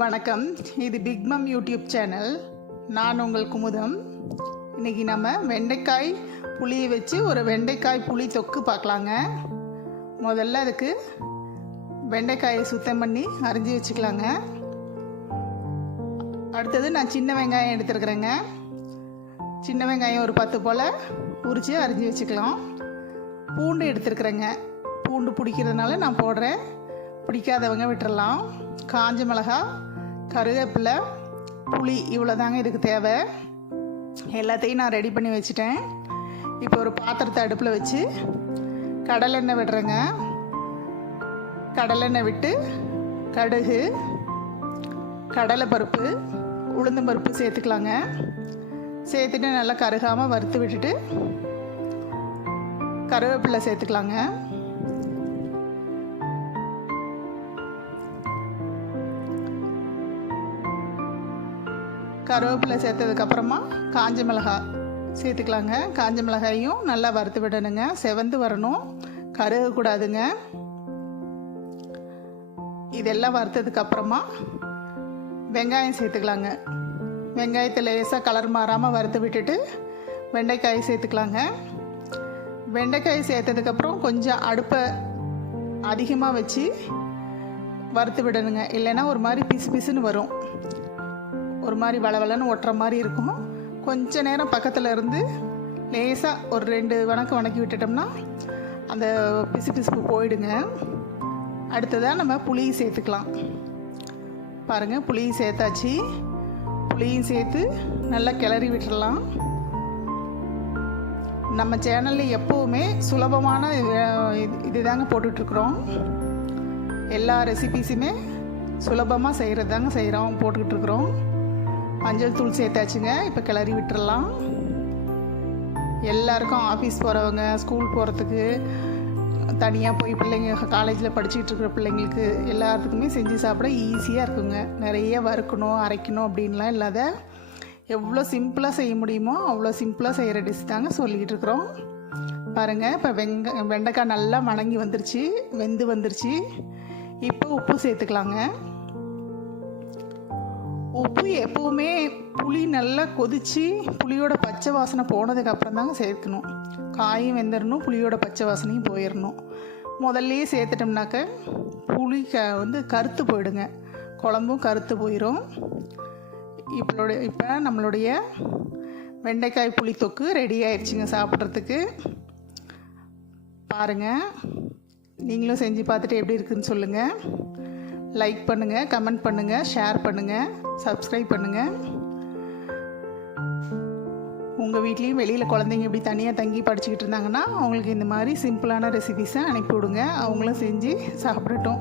வணக்கம். இது பிக் மம் YouTube channel. நான் உங்கள் குமுதம். இன்றைக்கி நம்ம வெண்டைக்காய் புளியை வச்சு ஒரு வெண்டைக்காய் புளி தொக்கு பார்க்கலாங்க. முதல்ல அதுக்கு வெண்டைக்காயை சுத்தம் பண்ணி அரிஞ்சு வச்சுக்கலாங்க. அடுத்தது நான் சின்ன வெங்காயம் எடுத்துருக்குறேங்க. சின்ன வெங்காயம் ஒரு 10 போல் உரித்து அரிஞ்சு வச்சுக்கலாம். பூண்டு எடுத்துருக்குறேங்க. பூண்டு பிடிக்கிறதுனால நான் போடுறேன், பிடிக்காதவங்க விட்டுறலாம். காஞ்ச மிளகா, கருவேப்பிலை, புளி, இவ்வளோ தாங்க இதுக்கு தேவை. எல்லாத்தையும் நான் ரெடி பண்ணி வச்சுட்டேன். இப்போ ஒரு பாத்திரத்தை அடுப்பில் வச்சு கடலெண்ணெய் விடுறேங்க. கடலெண்ணெய் விட்டு கடுகு, கடலைப்பருப்பு, உளுந்தம்பருப்பு சேர்த்துக்கலாங்க. சேர்த்துட்டு நல்லா கருகாமல் வறுத்து விட்டுட்டு கருவேப்பிலை சேர்த்துக்கலாங்க. கருவேப்பிலை சேர்த்ததுக்கப்புறமா காஞ்ச மிளகாய் சேர்த்துக்கலாங்க. காஞ்ச மிளகாயும் நல்லா வறுத்து விடணுங்க. செவந்து வரணும், கருகக்கூடாதுங்க. இதெல்லாம் வறுத்ததுக்கப்புறமா வெங்காயம் சேர்த்துக்கலாங்க. வெங்காயத்தை லேசாக கலர் மாறாமல் வறுத்து விட்டுட்டு வெண்டைக்காய் சேர்த்துக்கலாங்க. வெண்டைக்காய் சேர்த்ததுக்கப்புறம் கொஞ்சம் அடுப்பை அதிகமாக வச்சு வறுத்து விடணுங்க. இல்லைன்னா ஒரு மாதிரி பிசு பிசுன்னு வரும், ஒரு மாதிரி வளவலன்னு ஒட்டுற மாதிரி இருக்கும். கொஞ்ச நேரம் பக்கத்தில் இருந்து லேசாக ஒரு 2 வணக்கி விட்டுட்டோம்னா அந்த பிசு பிசுப்பு போயிடுங்க. அடுத்ததாக நம்ம புளியை சேர்த்துக்கலாம். பாருங்கள், புளியை சேர்த்தாச்சு. புளியும் சேர்த்து நல்லா கிளறி விட்டுடலாம். நம்ம சேனலில் எப்போவுமே சுலபமான இதுதாங்க போட்டுட்ருக்குறோம். எல்லா ரெசிபீஸுமே சுலபமாக செய்கிறது தாங்க போட்டுக்கிட்டு இருக்கிறோம். மஞ்சள் தூள் சேர்த்தாச்சுங்க. இப்போ கிளறி விட்டுடலாம். எல்லாருக்கும் ஆஃபீஸ் போகிறவங்க, ஸ்கூல் போகிறதுக்கு, தனியாக போய் பிள்ளைங்க காலேஜில் படிச்சுக்கிட்டு இருக்கிற பிள்ளைங்களுக்கு எல்லாத்துக்குமே செஞ்சு சாப்பிட ஈஸியாக இருக்குங்க. நிறைய வறுக்கணும், அரைக்கணும் அப்படின்லாம் இல்லாத எவ்வளோ சிம்பிளாக செய்ய முடியுமோ அவ்வளோ சிம்பிளாக செய்கிற டிஷ் தாங்க சொல்லிக்கிட்டு இருக்கிறோம். பாருங்கள், இப்போ வெண்டைக்காய் நல்லா வணங்கி வந்துருச்சு, வெந்து வந்துருச்சு. இப்போ உப்பு சேர்த்துக்கலாங்க. உப்பு எப்போவுமே புளி நல்லா கொதித்து புளியோட பச்சை வாசனை போனதுக்கப்புறம் தாங்க சேர்க்கணும். காயும் வெந்துடணும், புளியோட பச்சை வாசனையும் போயிடணும். முதல்லையே சேர்த்துட்டோம்னாக்க புளி கருத்து போயிடுங்க, குழம்பும் கருத்து போயிடும். இப்போ நம்மளுடைய வெண்டைக்காய் புளி தொக்கு ரெடி ஆயிடுச்சுங்க சாப்பிட்றதுக்கு. பாருங்கள், நீங்களும் செஞ்சு பார்த்துட்டு எப்படி இருக்குதுன்னு சொல்லுங்கள். லைக் பண்ணுங்கள், கமெண்ட் பண்ணுங்கள், ஷேர் பண்ணுங்கள், சப்ஸ்கிரைப் பண்ணுங்கள். உங்கள் வீட்லேயும் வெளியில் குழந்தைங்க இப்படி தனியாக தங்கி படிச்சுக்கிட்டு இருந்தாங்கன்னா அவங்களுக்கு இந்த மாதிரி சிம்பிளான ரெசிபீஸை அனுப்பி விடுங்க. அவங்களும் செஞ்சு சாப்பிடட்டும்.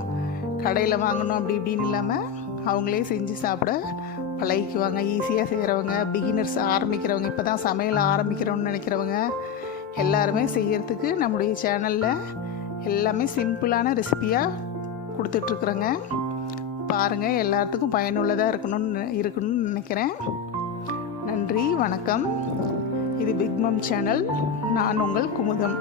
கடையில் வாங்கணும் அப்படி இப்படின்னு இல்லாமல் அவங்களே செஞ்சு சாப்பிட பழகிக்குவாங்க. ஈஸியாக செய்கிறவங்க, பிகினர்ஸ் ஆரம்பிக்கிறவங்க, இப்போ தான் சமையல் ஆரம்பிக்கிறோன்னு நினைக்கிறவங்க எல்லாருமே செய்கிறதுக்கு நம்முடைய சேனலில் எல்லாமே சிம்பிளான ரெசிபியாக கொடுத்துட்ருக்குறேங்க. பாருங்கள், எல்லாத்துக்கும் பயனுள்ளதாக இருக்கணும்னு நினைக்கிறேன். நன்றி, வணக்கம். இது பிக் மம் சேனல். நான் உங்கள் குமுதம்.